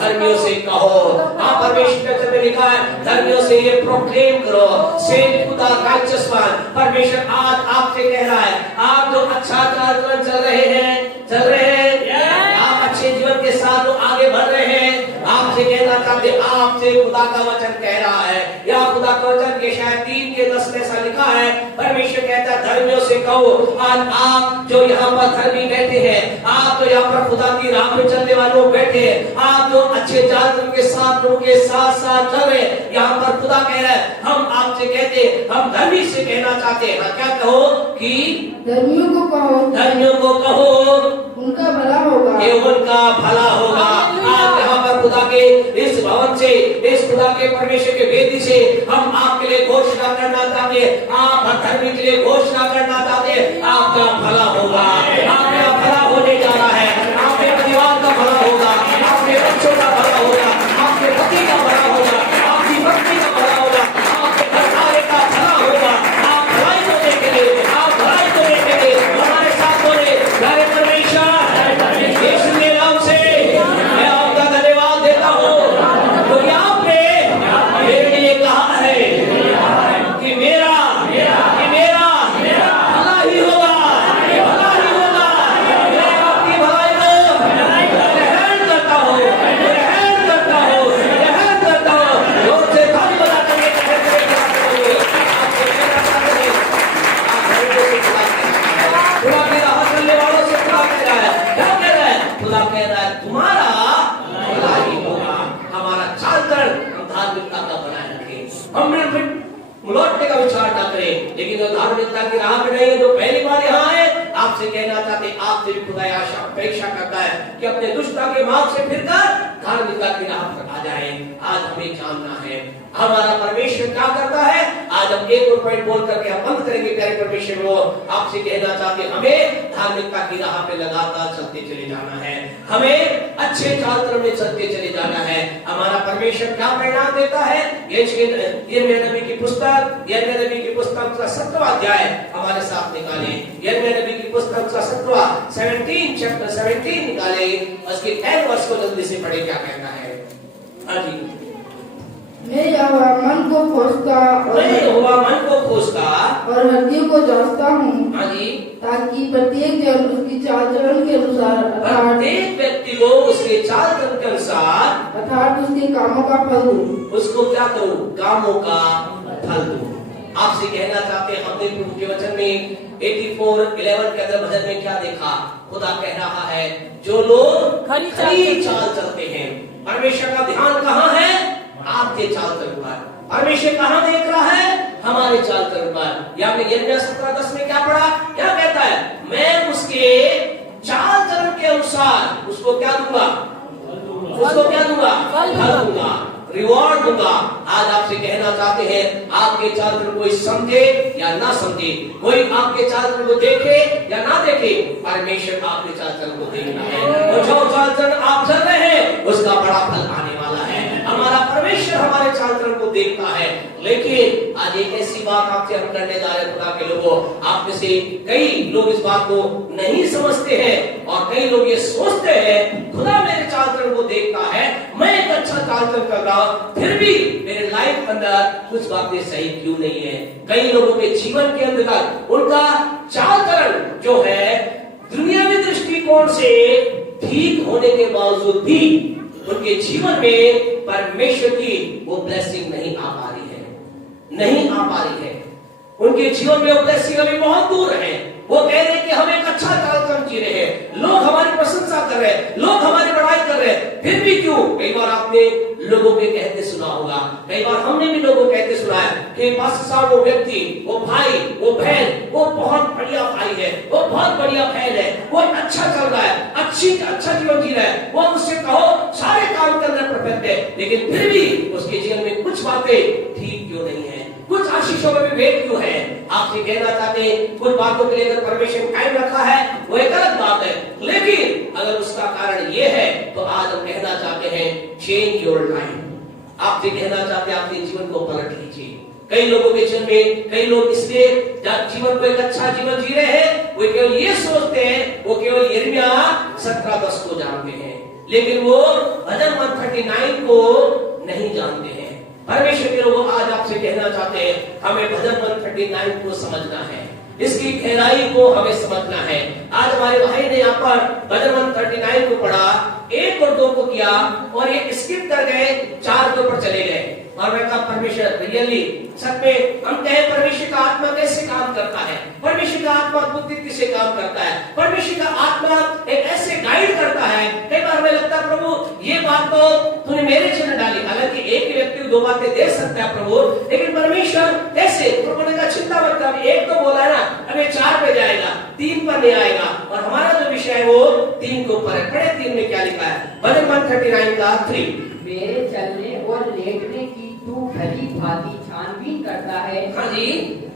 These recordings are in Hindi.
धर्मियों से कहो। हाँ, परमेश्वर ने लिखा है धर्मियों से ये प्रोक्लेम करो, सेव खुदा राइचस वन। परमेश्वर आज आपसे कह रहा है, आप जो अच्छा जीवन चल रहे हैं, आप अच्छे जीवन के साथ जो आगे बढ़ रहे हैं, आपसे कहना चाहते, आपसे खुदा का वचन कह रहा है, या खुदा का वचन के शायद 3:10 में ऐसा लिखा है, परमेश्वर कहता है धर्मियों से कहो। आज आप जो यहाँ पर धर्मी बैठे हैं, आप जो यहाँ पर खुदा की राह में चलने वाले लोग बैठे हैं, आप जो अच्छे चाल के साथ लोगों के साथ साथ चल रहे हैं, यहाँ पर खुदा कह रहा है, हम आपसे कहते, हम धर्मी से कहना चाहते हैं, क्या कहो कि धर्मियों को कहो, उनका भला होगा, उनका भला होगा। आज यहाँ पर खुदा के इस भवन से, इस खुदा के परमेश्वर के वेदी से हम आपके लिए घोषणा करना चाहते हैं, आप धर्मी के लिए घोषणा करना चाहते हैं, आपका भला होगा, आपका भला होने जा रहा है, आपके परिवार का भला होगा, आपके बच्चों का भला होगा, आपके पति का भला होगा, आपकी पत्नी का भला होगा, आपके घरवाले का भला होगा। आप भलाई को देखेंगे, आप भलाई को देखेंगे, हमारे साथ बोले प्यारे परमेश्वर, यीशु के नाम से मैं आपका धन्यवाद देता हूँ, क्योंकि आपने मेरे लिए कहा है कि मेरा भला ही होगा, भला ही होगा। मैं आपकी भलाई को ग्रहण करता हूँ, ग्रहण करता हूँ, ग्रहण करता हूँ। जोर से ताली बजा करके खुदा की राह चलने वालों से खुदा कह रहा है, क्या कह रहा है? खुदा कह रहा है तुम्हारा भला ही होगा। हमारा चाल चलन धार्मिकता का बनाए रखें, हम लौटने का विचार ना करें, लेकिन जो धार्मिकता की राह में नहीं है, जो पहली बार यहाँ है, आपसे कहना चाहते, आपसे भी खुदा आशा अपेक्षा करता है कि अपने दुष्टता के मार्ग से फिरकर धार्मिकता की राह पर आ जाए। आज हमें जानना है हमारा परमेश्वर क्या करता है। आज हम एक और पॉइंट बोल करके हम बंद करेंगे। प्यारे परमेश्वर वो आपसे कहना चाहते, हमें धार्मिकता की राह पे लगातार चलते चले जाना है, हमें अच्छे चाल चलन में चलते चले जाना है। हमारा परमेश्वर क्या परिणाम देता है? यिर्मयाह नबी की पुस्तक, यिर्मयाह नबी की पुस्तक का 7वां अध्याय हमारे साथ निकाले। यिर्मयाह नबी की पुस्तक का 7वां 17 निकाले, उसके 10 वर्ष को जल्दी से पढ़े, क्या कहता है? हाँ जी, मैं यहोवा मन को खोजता और हृदय को जांचता हूँ, हाँ जी, ताकि प्रत्येक जन उसकी चाल चलन के अनुसार, प्रत्येक व्यक्ति को उसके चाल चलन के अनुसार अर्थात उसके कामों का फल दूं। उसको क्या करूं? कामों का फल दूं। आपसे कहना चाहते हैं, हमने प्रभु के वचन में 84:11 के अंदर भजन में क्या देखा? खुदा कह रहा है जो लोग खरी चाल चलते हैं, परमेश्वर का ध्यान कहाँ है? आपके चाल चलन पर। परमेश्वर कहाँ देख रहा है? हमारे चाल चलन पर। या हमने यिर्मयाह 17:10 में क्या पढ़ा? क्या कहता है? मैं उसके चाल चलन के अनुसार उसको क्या दूंगा? उसको क्या दूंगा? फल दूंगा, रिवॉर्ड दूंगा। आज आपसे कहना चाहते हैं, आपके चाल चलन कोई समझे या ना समझे, कोई आपके चाल चलन को देखे या ना देखे, परमेश्वर आपके चाल चलन को देखना है। और जो चाल चलन आप चल रहे हैं उसका बड़ा फल आने वाला है। हमारा परमेश्वर हमारे चाल चलन को देखता है। लेकिन आज एक ऐसी बात आपसे हम करने जा रहे हैं, खुदा के लोगों, आप में से कई लोग इस बात को नहीं समझते हैं और कई लोग ये सोचते हैं खुदा मेरे चाल चलन को देखता है, मैं एक अच्छा चाल चलन कर रहा हूं, फिर भी मेरे लाइफ के अंदर कुछ बातें सही क्यों नहीं है। कई लोगों के जीवन के अंदर उनका चाल चलन जो है दुनियावी दृष्टिकोण से ठीक होने के बावजूद भी उनके जीवन में परमेश्वर की वो ब्लेसिंग नहीं आ पा रही है, नहीं आ पा रही है। उनके जीवन में वो ब्लेसिंग अभी बहुत दूर है। वो कह रहे हैं कि हम एक अच्छा चाल चलन जी रहे हैं, लोग हमारी प्रशंसा कर रहे हैं, लोग हमारी बड़ाई कर रहे हैं, फिर भी क्यों? कई बार आपने लोगों के कहते सुना होगा, कई बार हमने भी लोगों को कहते सुना है कि पास्टर साहब वो व्यक्ति, वो भाई, वो बहन, वो बहुत बढ़िया भाई है, वो बहुत बढ़िया बहन है, वो अच्छा चल रहा है, अच्छा जीवन जी रहा है, वो उससे कहो सारे काम कर रहे परफेक्ट है, लेकिन फिर भी उसके जीवन में कुछ बातें ठीक क्यों नहीं है, कुछ आशीषों में भी भेद क्यों है? आपसे कहना चाहते हैं कुछ बातों के लिए अगर परमेश्वर कायम रखा है वो एक अलग बात है, लेकिन अगर उसका कारण ये है तो आज हम कहना चाहते हैं चेंज योर लाइफ। आपसे कहना चाहते हैं अपने जीवन को पलट लीजिए। कई लोगों के जीवन में, कई लोग इसलिए जीवन को एक अच्छा जीवन जी रहे हैं, वो केवल ये सोचते हैं, वो केवल यिर्मयाह 17:10 को जानते हैं, लेकिन वो भजन 139 39 को समझना है, इसकी गहराई को हमें समझना है। आज हमारे भाई ने यहाँ पर भजन 139 को पढ़ा, 1 और 2 को किया और ये स्किप कर गए, 4 के ऊपर चले गए। और मैं कहा परमेश्वर रियली सच में हम कहें परमेश्वर का आत्मा कैसे काम करता है, परमेश्वर का आत्मा बुद्धि किसे काम करता है, परमेश्वर का आत्मा एक ऐसे गाइड करता है। कई बार हमें लगता है प्रभु ये बात तो तूने मेरे जीवन में डाली, हालांकि एक ही व्यक्ति 2 बातें दे सकता है प्रभु, लेकिन परमेश्वर कैसे? प्रभु ने कहा चिंता मत कर, 1 तो बोला है ना, अब ये 4 पे जाएगा, 3 पर नहीं आएगा। और हमारा जो विषय है वो 3 के ऊपर है। पढ़े 3 में क्या लिखा है, भजन 139 का 3। मेरे चलने और लेटने की तू भली भांति छानबीन करता है। हाँ जी।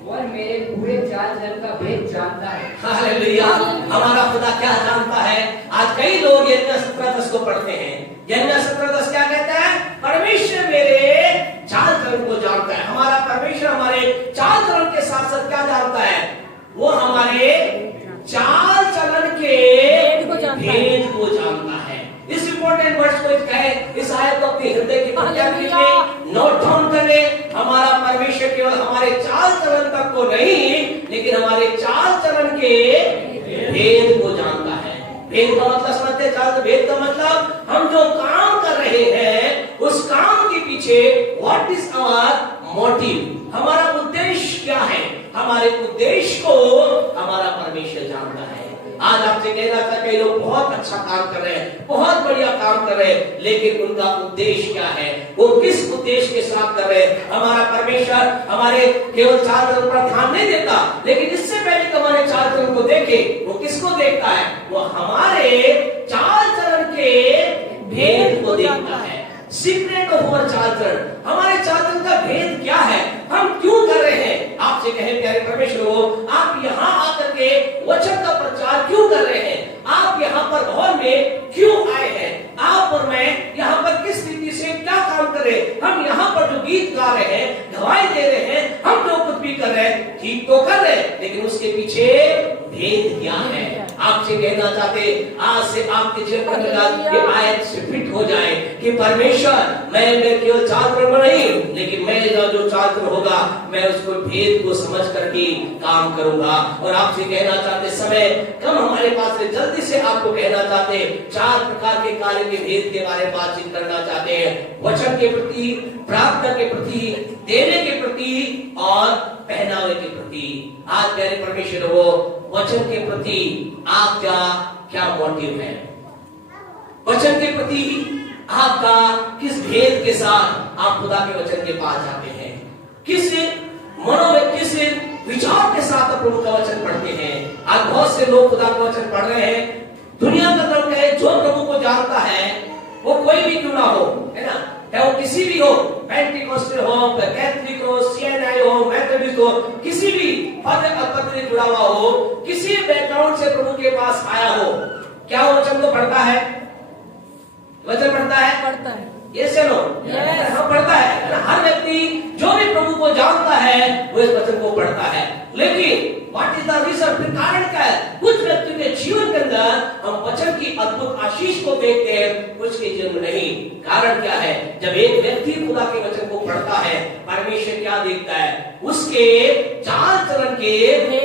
और मेरे पूरे चाल चलन का भेद जानता है। हालेलुया। हमारा खुदा क्या जानता है? आज कई लोग यन्ना 17:10 को पढ़ते हैं। यन्ना 17:10 क्या कहता है? परमेश्वर मेरे चाल चलन को जानता है। हमारा परमेश्वर हमारे चाल चलन के साथ साथ क्या जानता है? वो हमारे चाल चलन के भेद को जानता है। इस इंपॉर्टेंट वर्ड्स को कहे, इस आयत को अपने हृदय की पत्तियां लिखे, नोट डाउन करें। हमारा परमेश्वर केवल हमारे चाल चलन तक को नहीं, लेकिन हमारे चाल चलन के भेद को जानता है। भेद का मतलब समझते हैं? चाल भेद का मतलब हम जो काम कर रहे हैं उस काम के पीछे व्हाट इज आवर मोटिव, हमारा उद्देश्य क्या है, हमारे उद्देश्य को हमारा परमेश्वर जानता है। आज आपसे कहना था कई लोग बहुत अच्छा काम कर रहे हैं, बहुत बढ़िया काम कर रहे हैं, लेकिन उनका उद्देश्य क्या है, वो किस उद्देश्य के साथ कर रहे हैं? हमारा परमेश्वर हमारे केवल चाल चलन पर ध्यान नहीं देता, लेकिन इससे पहले कि हमारे चाल चलन को देखे, वो किसको देखता है? वो हमारे चाल चलन के भेद को देखता है। सीक्रेट ऑफ आवर चाल चलन, हमारे चाल चलन का भेद क्या है, हम क्यों कर रहे हैं? आपसे कहें प्यारे परमेश्वर हो, आप यहाँ आकर के वचन का प्रचार क्यों कर रहे हैं? आप यहाँ पर भवन में क्यों आए हैं? आप और मैं यहाँ पर किस रीति से क्या काम कर रहे हैं? हम यहाँ पर जो गीत गा रहे हैं, गवाही दे रहे हैं, हम जो कुछ भी कर रहे हैं ठीक तो कर रहे हैं, लेकिन उसके पीछे भेद क्या है? आपसे कहना चाहते आज से आपके जीवन में ये आयत से फिट हो जाए कि परमेश्वर मैं केवल चाल चलन नहीं, लेकिन मैं जो चाल चलन होगा मैं उसको भेद को समझ करके काम करूंगा। और आपसे कहना चाहते समय कम हमारे पास है, जल्दी से आपको कहना चाहते 4 प्रकार के कार्य के भेद के बारे में बातचीत करना चाहते हैं। वचन के प्रति, प्रार्थना के प्रति, देने के प्रति और पहनावे के प्रति। आज प्यारे परमेश्वर वो वचन के प्रति आपका क्या मोटिव है? वचन के प्रति आपका किस भेद के साथ आप खुदा के वचन के पास जाते हैं? किस मनोवेग, किस विचार के साथ आप प्रभु का वचन पढ़ते हैं? आज बहुत से लोग खुदा का वचन पढ़ रहे हैं, दुनिया का धर्म है, जो प्रभु को जानता है वो कोई भी क्यों ना हो, है ना, चाहे वो किसी भी हो, पेंटिकोस्टल हो, कैथोलिक हो, सीएनआई हो, मेथोडिस्ट हो, किसी भी पद से जुड़ा हुआ हो, किसी बैकग्राउंड से प्रभु के पास आया हो, क्या वो वचन को पढ़ता है? वचन पढ़ता है? पढ़ता है। ये चलो हाँ पढ़ता है। हर व्यक्ति जो भी प्रभु को जानता है वो इस वचन को पढ़ता है, लेकिन व्हाट इज द रीजन? फिर कारण क्या है? कुछ व्यक्ति के जीवन के अंदर हम वचन की अद्भुत आशीष को देखते हैं, कुछ के जीवन में नहीं। कारण क्या है? जब एक व्यक्ति खुदा के वचन को पढ़ता है, परमेश्वर क्या देखता है? उसके चाल चलन के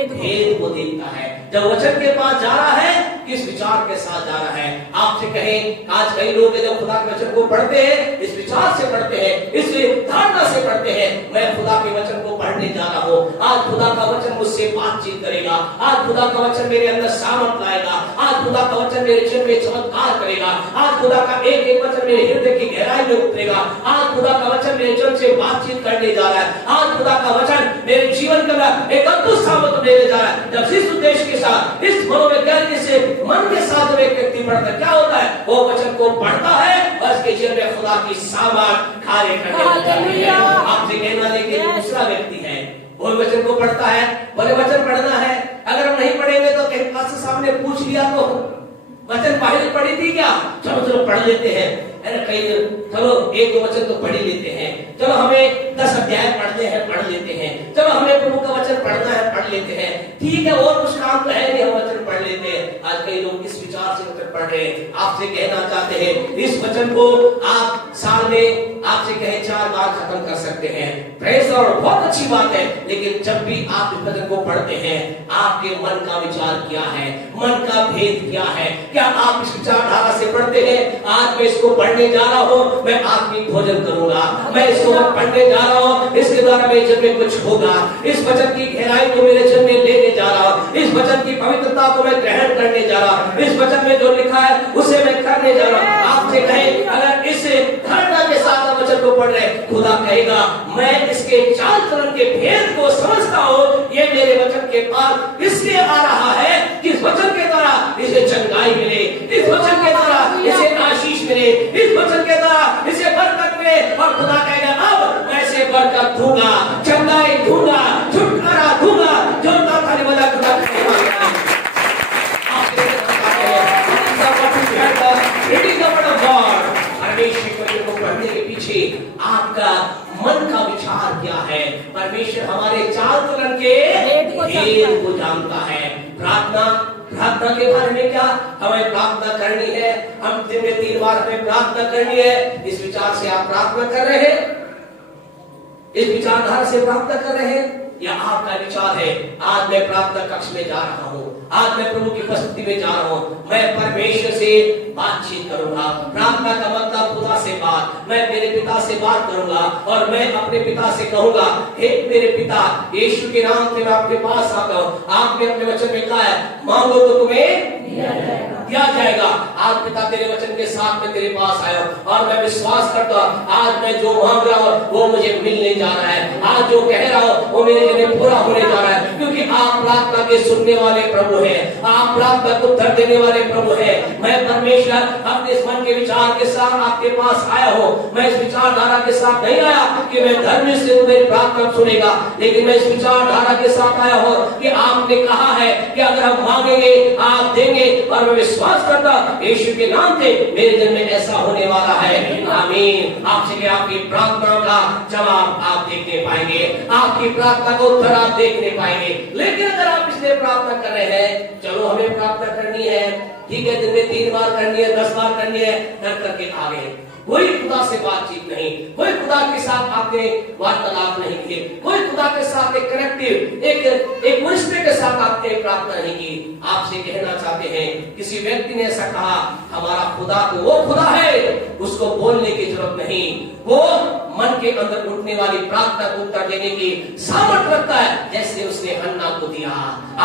भेद को देखता है। जब वचन के पास जा रहा है, किस विचार के साथ जा रहा है? आपसे कहें आज कई लोग जब खुदा के वचन को पढ़ते हैं, इस विचार से पढ़ते हैं, इस धारणा से पढ़ते हैं, मैं खुदा के वचन को पढ़ने जा रहा हूँ, आज खुदा का वचन मुझसे बातचीत करेगा, आज खुदा का वचन मेरे अंदर सामर्थ लाएगा, आज खुदा का वचन मेरे जीवन में चमत्कार करेगा, आज खुदा का एक एक वचन मेरे हृदय की गहराई में उतरेगा, आज खुदा का वचन मेरे जीवन से बातचीत करने जा रहा है, आज खुदा का वचन मेरे जीवन के अंदर एक अद्भुत सामर्थ देने जा रहा है। जब इस उद्देश्य के साथ, इस मनोवैज्ञानिक से मन के साथ जब एक व्यक्ति पढ़ता, क्या होता है? वो वचन को पढ़ता है और उसके जीवन में खुदा की सामर्थ कार्य करने लगती है। आपसे कहना है कि दूसरा व्यक्ति है, वो वचन को पढ़ता है, बोले वचन पढ़ना है, अगर हम नहीं पढ़ेंगे तो कहीं पास से सामने पूछ लिया तो वचन पहले पढ़ी थी क्या? चलो चलो पढ़ लेते हैं, है ना, कहीं चलो 1-2 वचन तो पढ़ ही लेते हैं, चलो हमें 10 अध्याय पढ़ते हैं, पढ़ लेते हैं, चलो हमें प्रभु का वचन पढ़ना है, पढ़ लेते हैं, ठीक है, और कुछ काम तो है नहीं, हम वचन पढ़ लेते हैं। आज कई लोग इस विचार से वचन पढ़ रहे हैं। आपसे कहना चाहते हैं इस वचन को आप साल में आपसे कहे 4 बार खत्म कर सकते हैं। प्रेज़ लॉर्ड, बहुत अच्छी बात है। लेकिन जब भी आप इस वचन को पढ़ते हैं, आपके मन का विचार क्या है, मन का भेद क्या है? क्या आप इस विचारधारा से पढ़ते हैं, आज मैं इसको पढ़ने जा रहा हूँ, मैं आत्मिक भोजन करूंगा, मैं इसको पढ़ने जा रहा हूँ, इसके द्वारा मेरे जीवन में कुछ होगा, इस वचन की गहराई को मेरे जीवन में लेने जा रहा हूँ, इस वचन की पवित्रता को मैं ग्रहण करने जा रहा हूँ, इस वचन में जो लिखा है उसे मैं करने जा रहा हूँ। आपसे कहे अगर इस धारणा के साथ वचन को पढ़ रहे, खुदा कहेगा मैं इसके चाल चलन के भेद को समझता हूँ, ये मेरे वचन के पास इसलिए आ रहा है कि इस वचन के द्वारा इसे चंगाई मिले, इस वचन के द्वारा इसे आशीष मिले, इस वचन के द्वारा इसे बरकत मिले। और खुदा कहेगा अब मैं इसे बरकत दूंगा, चंगाई दूंगा, छुटकारा दूंगा, जो ताकत वाला खुदा परमेश्वर को पढ़ने के पीछे आपका मन का विचार क्या है? परमेश्वर हमारे चाल चलन के भेद को जानता है। प्रार्थना के बारे में क्या हमें प्रार्थना करनी है? हम दिन में 3 बार हमें प्रार्थना करनी है। इस विचार से आप प्रार्थना कर रहे हैं, इस विचारधारा से प्रार्थना कर रहे हैं, या आपका विचार है आज मैं प्रार्थना कक्ष में जा रहा हूँ, आज मैं प्रभु की उपस्थिति में जा रहा हूँ, मैं परमेश्वर से बातचीत करूंगा। प्रार्थना का मतलब खुदा से बात, मैं मेरे पिता से बात करूंगा और मैं अपने पिता से कहूंगा, हे मेरे पिता, यीशु के नाम से मैं आपके पास आता हूँ। आपने अपने वचन में कहा है मांगो तो तुम्हें दिया जाएगा। आज पिता तेरे वचन के साथ में तेरे पास आया और मैं विश्वास करता हूँ आज मैं जो मांग रहा हूँ वो मुझे मिलने जा रहा है, आज जो कह रहा हूँ वो मेरे लिए पूरा होने जा रहा है, क्योंकि आप प्रार्थना के सुनने वाले प्रभु हैं, आप प्रार्थना को उत्तर देने वाले प्रभु हैं। मैं परमेश्वर अपने इस मन के विचार के साथ आपके पास आया हूँ। मैं इस विचारधारा के साथ नहीं आया कि मैं धर्म से मेरी प्रार्थना सुनेगा, लेकिन मैं इस विचारधारा के साथ आया हूँ कि आपने कहा है कि अगर हम मांगेंगे आप देंगे, और मैं विश्वास करता यीशु के नाम से मेरे दिल में ऐसा होने वाला है। आमीन। आपसे आपकी प्रार्थना का जवाब आप देखने पाएंगे, आपकी प्रार्थना को उत्तर आप देखने पाएंगे। लेकिन अगर आप इसलिए प्रार्थना कर रहे हैं, चलो हमें प्रार्थना करनी है, ठीक है, दिन में 3 बार करनी है, 10 बार करनी है, कर करके आ गए, कोई खुदा से बातचीत नहीं, कोई खुदा के साथ आपने वार्तालाप नहीं की, कोई खुदा के साथ एक कनेक्टिव एक रिश्ते के साथ आपने प्रार्थना नहीं की। आपसे कहना चाहते हैं, किसी व्यक्ति ने ऐसा कहा हमारा खुदा तो वो खुदा है, उसको बोलने की जरूरत नहीं, वो मन के अंदर उठने वाली प्रार्थना को उत्तर देने की सामर्थ्य रखता है, जैसे उसने हन्ना को दिया।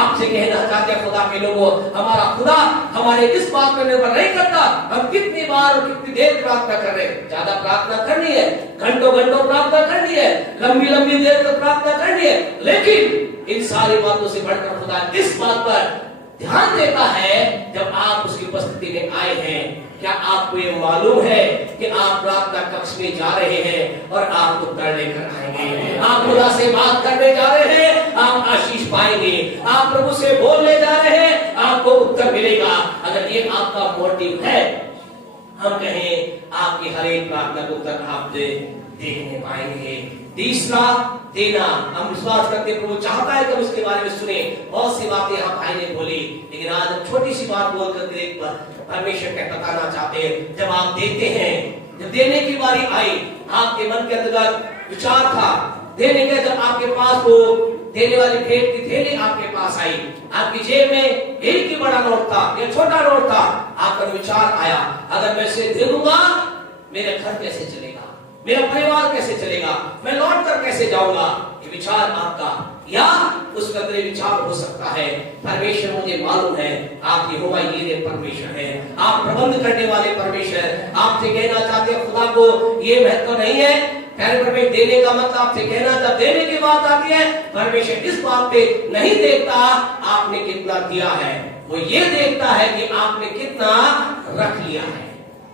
आपसे कहना चाहते हैं खुदा के लोगों, हमारा खुदा हमारे इस बात पर निर्भर नहीं करता हम कितनी बार और कितनी देर प्रार्थना कर रहे हैं। ज्यादा प्रार्थना करनी है, घंटों घंटों प्रार्थना करनी है, लंबी लंबी देर तक प्रार्थना करनी है, लेकिन इन सारी बातों से बढ़कर खुदा इस बात पर ध्यान देता है जब आप उसकी उपस्थिति में आए हैं। क्या आपको ये मालूम है कि आप प्रार्थना कक्ष में जा रहे हैं और आप उत्तर लेकर आएंगे, आप खुदा से बात करने जा रहे हैं, आप आशीष पाएंगे, आप प्रभु से बोलने जा रहे हैं, आपको उत्तर मिलेगा। अगर ये आपका मोटिव है, हम कहें आपकी हर एक प्रार्थना को उत्तर आप देखने पाएंगे। तीसरा, देना। हम विश्वास करते प्रभु चाहता है कि हम इसके बारे में सुने। बहुत सी बातें यहाँ भाई ने बोली, लेकिन आज हम छोटी सी बात बोल करके परमेश्वर का बताना चाहते हैं। जब आप देते हैं, जब देने की बारी आई, आपके मन के अंदर विचार था देने का, जब आपके पास वो देने वाली भेंट की थैली आपके पास आई, आपकी जेब में एक ही बड़ा नोट था या छोटा नोट था, आपका विचार आया अगर मैं इसे दे दूंगा मेरा घर कैसे चलेगा, मेरा परिवार कैसे चलेगा, मैं लौट कर कैसे जाऊंगा। ये विचार आपका या उस कदर विचार हो सकता है। परमेश्वर मुझे मालूम है आप यहोवा यीरे परमेश्वर है, आप प्रबंध करने वाले परमेश्वर। आपसे कहना चाहते हैं खुदा को ये महत्व नहीं है में देने का मतलब, आपसे कहना जब देने की बात आती है परमेश्वर इस बात पे नहीं देखता आपने कितना दिया है, वो ये देखता है कि आपने कितना रख लिया है,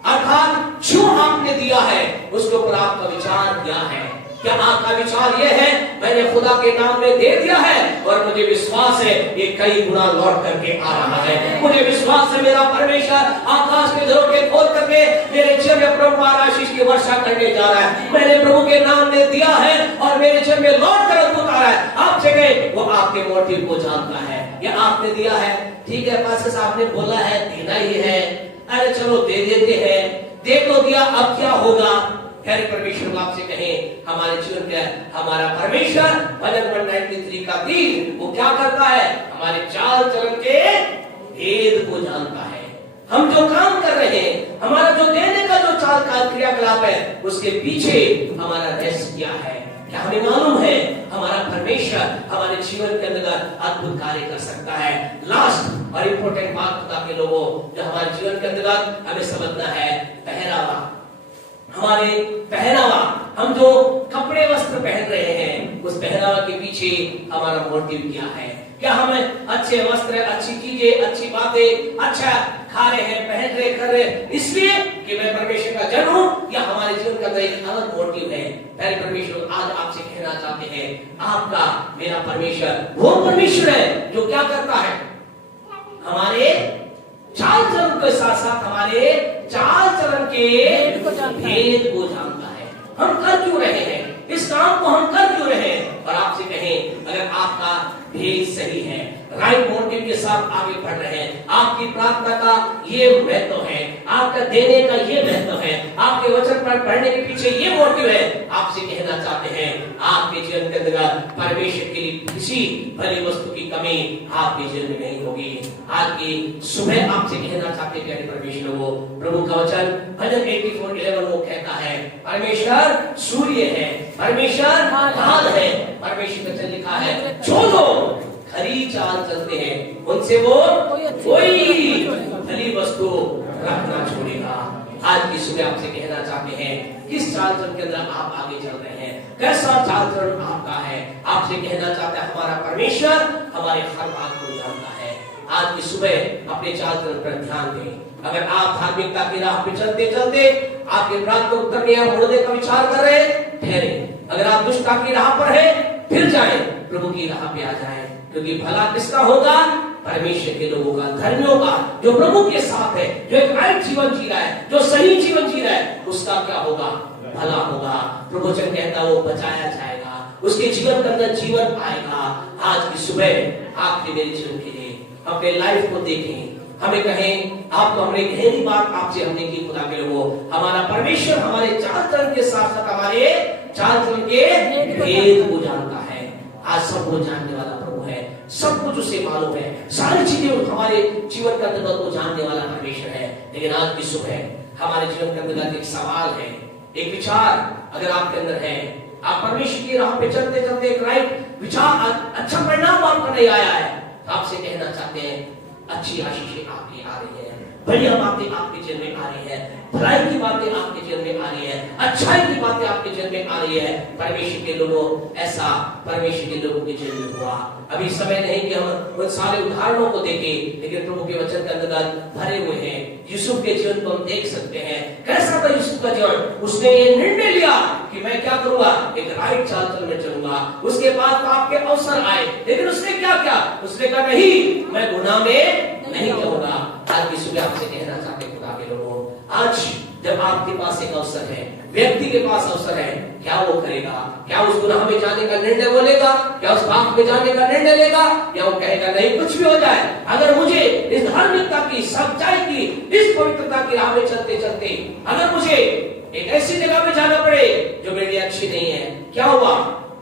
अर्थात जो आपने दिया है उसके ऊपर आपका विचार क्या है। क्या आपका विचार यह है मैंने खुदा के नाम में दे दिया है और मुझे विश्वास है ये कई गुना लौट करके आ रहा है, मुझे विश्वास है मेरा परमेश्वर आकाश के दरों खोल करके मेरे जीवन में प्रभु आशीष की वर्षा करने जा रहा है। मैंने प्रभु के नाम में दिया है और मेरे जीवन में लौट कर अद्भुत आ रहा है। आप जगह वो आपके मोटिव को जानता है। या आपने दिया है, ठीक है, पास आपने बोला है देना ही है, अरे चलो दे देते हैं, दे तो दिया, अब क्या होगा, प्यारे परमेश्वर आपसे कहें हमारे जीवन का हमारा परमेश्वर भजन 193 का 3 वो क्या करता है? हमारे चाल चलन के भेद को जानता है। हम जो काम कर रहे हैं, हमारा जो देने का जो चाल का क्रियाकलाप है, उसके पीछे हमारा रहस्य क्या है? क्या हमें मालूम है हमारा परमेश्वर हमारे जीवन के अंदर अद्भुत कार्य कर सकता है? लास्ट और इंपॉर्टेंट बात बता के लोगों, जो हमारे जीवन के अंदर हमें समझना है पहनावा। हमारे पहनावा, हम जो कपड़े वस्त्र पहन रहे हैं, उस पहनावा के पीछे हमारा मोटिव क्या है? क्या हम अच्छे वस्त्र, अच्छी चीजें, अच्छी बातें, अच्छा खा रहे हैं, पहन रहे, कर रहे इसलिए कि मैं परमेश्वर का जन हूं, या हमारे जीवन का अंदर एक अलग मोटिव है? प्यारे परमेश्वर आज आपसे कहना चाहते हैं, आपका मेरा परमेश्वर वो परमेश्वर है जो क्या करता है? हमारे चाल चलन के साथ साथ हमारे चाल चलन के भेद को जानता है। हम कर क्यों रहे हैं इस काम को, हम कर क्यों रहे हैं? और आपसे कहें अगर आपका भेद सही है, राइट मोटिव के साथ आगे बढ़ रहे हैं, आपकी प्रार्थना का ये महत्व है, आपका देने का ये महत्व है, आपके वचन पर पढ़ने के पीछे ये मोटिव है, आपसे कहना चाहते हैं आपके जीवन के अंदर परमेश्वर के लिए किसी भली वस्तु की कमी आपके जीवन में नहीं होगी। आज की सुबह आपसे कहना चाहते हैं परमेश्वर वो प्रभु का वचन भजन 84:11 वो कहता है परमेश्वर सूर्य है, परमेश्वर ढाल है, परमेश्वर वचन लिखा है जो लोग खरी चाल चलते हैं उनसे वो कोई भली वस्तु रखना छोड़ेगा। आज की सुबह आपसे कहना चाहते हैं किस चाल चलन के अंदर आप आगे चल रहे हैं, कैसा चाल चलन आपका है? आपसे कहना चाहता है हमारा परमेश्वर हमारे हर बात को जानता है। आज की सुबह अपने चाल चलन पर ध्यान दें। अगर आप धार्मिकता की राह पे चलते चलते आपके प्रार्थना को करने या मुड़ने का विचार कर रहे ठहरे। अगर आप दुष्टता की राह पर है फिर जाएं, प्रभु की राह पे आ जाएं, क्योंकि भला किसका होगा? परमेश्वर के लोगों का, धर्मियों का, जो प्रभु के साथ है, जो एक राइट जीवन जी रहा है, जो सही जीवन जी रहा है, उसका क्या होगा? भला होगा। प्रभु वचन कहता है वो बचाया जाएगा, उसके जीवन के अंदर जीवन आएगा। आज की सुबह आपके मेरे जीवन के लिए अपने लाइफ को देखें, हमें कहें आपको हमने गहरी बात आपसे हमने की खुदा के लोगों, हमारा परमेश्वर हमारे चाल चलन के साथ साथ हमारे चाल चलन के भेद को जानता है। आज सब कुछ जानने वाला प्रभु है, सब कुछ उसे मालूम है, सारी चीजें हमारे जीवन के अंदर को जानने वाला परमेश्वर है। लेकिन आज की सुबह हमारे जीवन के अंदर एक सवाल है, एक विचार अगर आपके अंदर है, आप परमेश्वर की राह पे चलते चलते एक राइट विचार, अच्छा परिणाम आपका नहीं आया है, आपसे कहना चाहते हैं अच्छी आशीषें आपकी आ रही है, बढ़िया बातें आपके जीवन में आ रही है, भलाई की बातें आपके जीवन में आ रही है, अच्छाई की बातें आपके जीवन में आ रही है। परमेश्वर के लोगों ऐसा परमेश्वर के लोगों के जीवन में हुआ। अभी समय नहीं कि हम उन सारे उदाहरणों को देखें, लेकिन प्रभु के वचन के अंदर भरे हुए हैं। यूसुफ के जीवन को हम देख सकते हैं, कैसा था यूसुफ का जीवन। उसने ये निर्णय लिया कि मैं क्या करूंगा, एक राइट चाल चलन में चलूंगा। उसके बाद पाप के अवसर आए, लेकिन उसने क्या किया? उसने कहा नहीं, मैं गुनाह में नहीं जाऊंगा। आज की सुबह आपसे कहना चाहते हैं खुदा के लोगों, आज जब आपके पास एक अवसर है, व्यक्ति के पास अवसर है, क्या वो करेगा? क्या उस गुनाह में जाने का निर्णय वो लेगा? क्या उस पाप में जाने का निर्णय लेगा? या वो कहेगा नहीं कुछ भी हो जाए, अगर मुझे इस धार्मिकता की, सच्चाई की, इस पवित्रता की राह में चलते चलते अगर मुझे एक ऐसी जगह पे जाना पड़े जो मेरे लिए अच्छी नहीं है, क्या हुआ?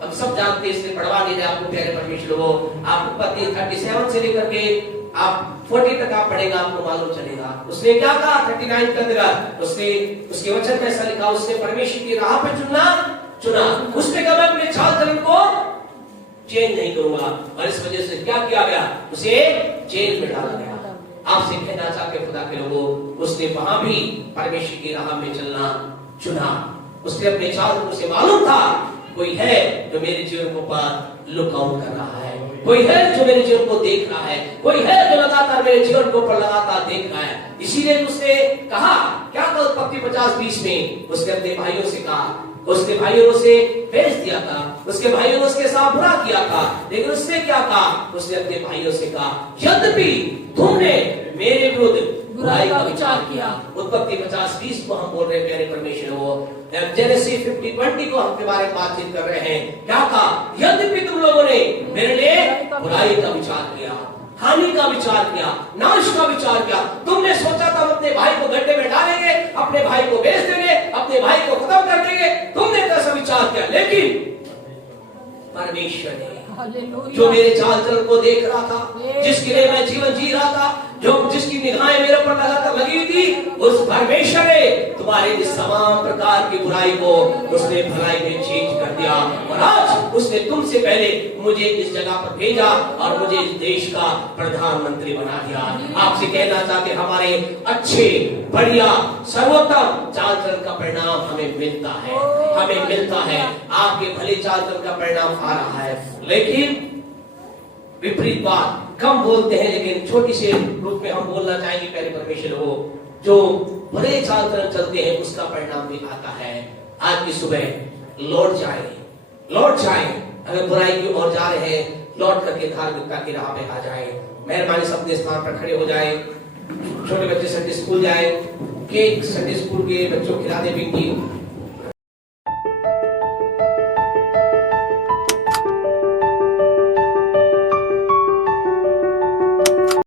हम सब जानते हैं, इसलिए बढ़वा नहीं रहे आपको प्यारे परमेश्वर लोगों। आपको पति 37 से लेकर के आप 40 तक आप पढ़ेगा, आपको मालूम चलेगा उसने क्या कहा। 39 के अंदर उसने उसके वचन में ऐसा लिखा, उसने परमेश्वर की राह पे चुना। उसने कहा मैं अपने चाल चलन को चेंज नहीं करूंगा, और इस वजह से क्या किया गया? उसे जेल में डाला गया। आपसे कहना चाहते खुदा के लोगों, उसने वहां भी परमेश्वर की राह में चलना चुना। उसने अपने चाल उसे मालूम था कोई है जो मेरे जीवन को पर लुक आउट कर रहा है, कोई है जो मेरे जीवन को देख रहा है, कोई है जो लगातार मेरे जीवन को पर लगातार देख रहा है। इसीलिए उसने कहा क्या? कल उत्पत्ति 50:20 में उसने अपने भाइयों से कहा, उसके भाइयों ने उसे बेच दिया था, उसके भाइयों ने उसके साथ बुरा किया था, लेकिन उसने क्या कहा? उसने अपने भाइयों से कहा यद्यपि तुमने मेरे विरुद्ध बुराई का विचार किया। उत्पत्ति 50:20 को हम बोल रहे हैं प्यारे परमेश्वर हो, जेनेसिस 50:20 को हम के बारे में बातचीत कर रहे हैं। क्या कहा? यद्यपि तुम लोगों ने मेरे लिए बुराई का विचार किया, हानि का विचार किया, नाश का विचार किया। तुमने सोचा था हम अपने भाई को गड्ढे में डालेंगे, अपने भाई को बेच देंगे, अपने भाई को खत्म कर देंगे, लेकिन परमेश्वर ने जो मेरे चाल चलन को देख रहा था, जिसके लिए मैं जीवन जी रहा था, जो जिसकी निगाहें मेरे ऊपर लगातार लगी थी, उस परमेश्वर ने तुम्हारे इस तमाम प्रकार की बुराई को उसने भलाई में चेंज कर दिया। और आज उसने तुमसे पहले मुझे इस जगह पर भेजा और मुझे इस देश का प्रधानमंत्री बना दिया। आपसे कहना चाहते हमारे अच्छे, बढ़िया, सर्वोत्तम चाल चलन का परिणाम हमें मिलता है, हमें मिलता है। आपके भले चाल चलन का परिणाम आ रहा है, लेकिन विपरीत बात कम बोलते हैं, लेकिन छोटी से रूप में हम बोलना चाहेंगे पहले परमेश्वर हो जो भले चाल चलन चलते हैं उसका परिणाम भी आता है। आज की सुबह लौट जाए, लौट जाए। अगर बुराई की ओर जा रहे हैं, लौट करके धार्मिकता की राह पे आ जाए। मेहरबानी से अपने स्थान पर खड़े हो जाए। छोटे बच्चे संडे स्कूल जाए, केक संडे स्कूल के बच्चों को खिला दे।